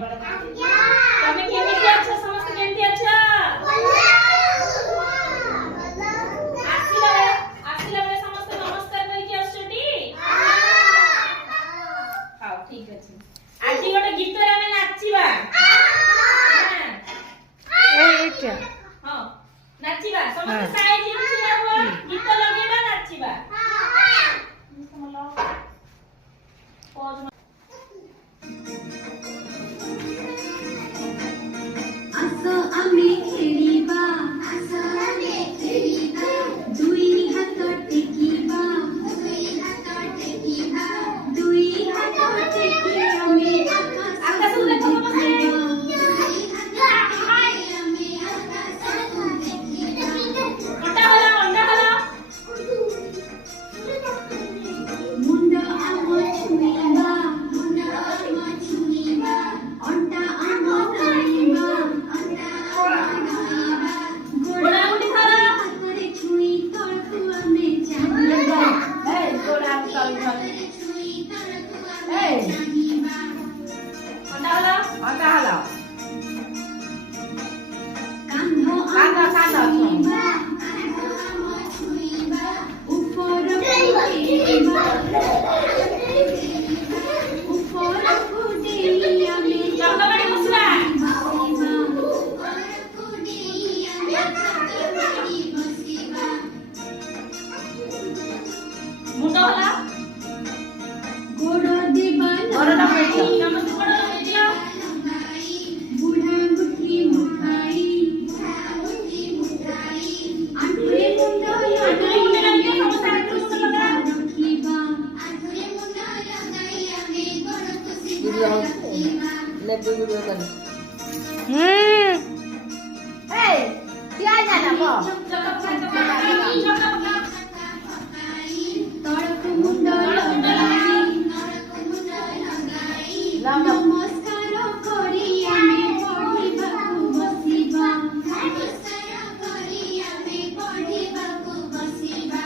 ତମେ କେମିତି ଅଛ? ସମସ୍ତେ କେମିତି ଅଛ? ଆସିଲା ବେଳେ ସମସ୍ତେ ନମସ୍କାର କରିକି ଆସୁଛଟି? ହଉ ଠିକ ଅଛି। ଆଜି ଗୋଟେ ଗୀତରେ ଆମେ ନାଚିବା। ହଁ ନାଚିବା ସମସ୍ତେ ସାଇଜ ଛିଡ଼ା ହୁଅ। ଗୀତ ଲଗେଇବା ନାଚିବା। ଆସ ଆମେ ଖେଳିବା, ଆସ ଆମେ ଖେଳିବା, ଦୁଇ ହାତ ଟେକିବା, ଦୁଇ ହାତ ଟେକିବା, ଦୁଇ ହାତ ଟେକି ଆମେ ଆକାଶକୁ ଦେଖିବା, ଅଣ୍ଡା ହେଲା ଅଣ୍ଡା ହେଲା। ମୁଣ୍ଡ ଆମ ଛୁଇଁବା, ମୁଣ୍ଡ ଆମ ଛୁଇଁବା, ଅଣ୍ଟା ଆମ ଧରିବା, ଅଣ୍ଟା ଆମ ଧରିବା, ଗୋଡ଼ ହାତରେ ଛୁଇଁ ତଳକୁ ଆମେ ଚାଲିବା, ଗୋଡ଼ା ହାତରେ ଛୁଇଁ ତଳକୁ ଆମେ ଚାଲିବା, ଅଣ୍ଡା ହେଲା ଅଣ୍ଡା ହେଲା। କାନ୍ଧ ଆମ ଛୁଇଁବା, କାନ୍ଧ ଆମ ଛୁଇଁବା, ଉପରକୁ ଡେଇଁବା, ଉପରକୁ ଡେଇଁ ଆମେ ଚକବାଡ଼ି ବସିବା। ଉପରକୁ ଡେଇଁ ଆମେ ଚକବାଡ଼ି ବସିବା, ମୁଣ୍ଡ ହେଲା ଗୋଡ଼ ଦେବା ଗୋଡ଼ଟା ଲମ୍ବାଇ, ସମସ୍ତେ ଗୋଡ଼ ଲଗେଇ ଦିଅ। ବୁଢ଼ା ବୁଢ଼ୀ ମୁଠାଇ, ଆଣ୍ଠୁରେ ମୁଣ୍ଡ ଲଗାଇ ଆମେ ଗୋଡ଼କୁ ସିଧା ରଖିବା, ଆଣ୍ଠୁରେ ମୁଣ୍ଡ ଲଗାଇ ଆମେ ଗୋଡ଼କୁ ସିଧା ରଖିବା, ତଳକୁ ମୁଣ୍ଡ ଲଗାଇ, ନମସ୍କାର କରି ଆମେ ପଢ଼ିବାକୁ ବସିବା, ନମସ୍କାର କରି ଆମେ ପଢ଼ିବାକୁ ବସିବା।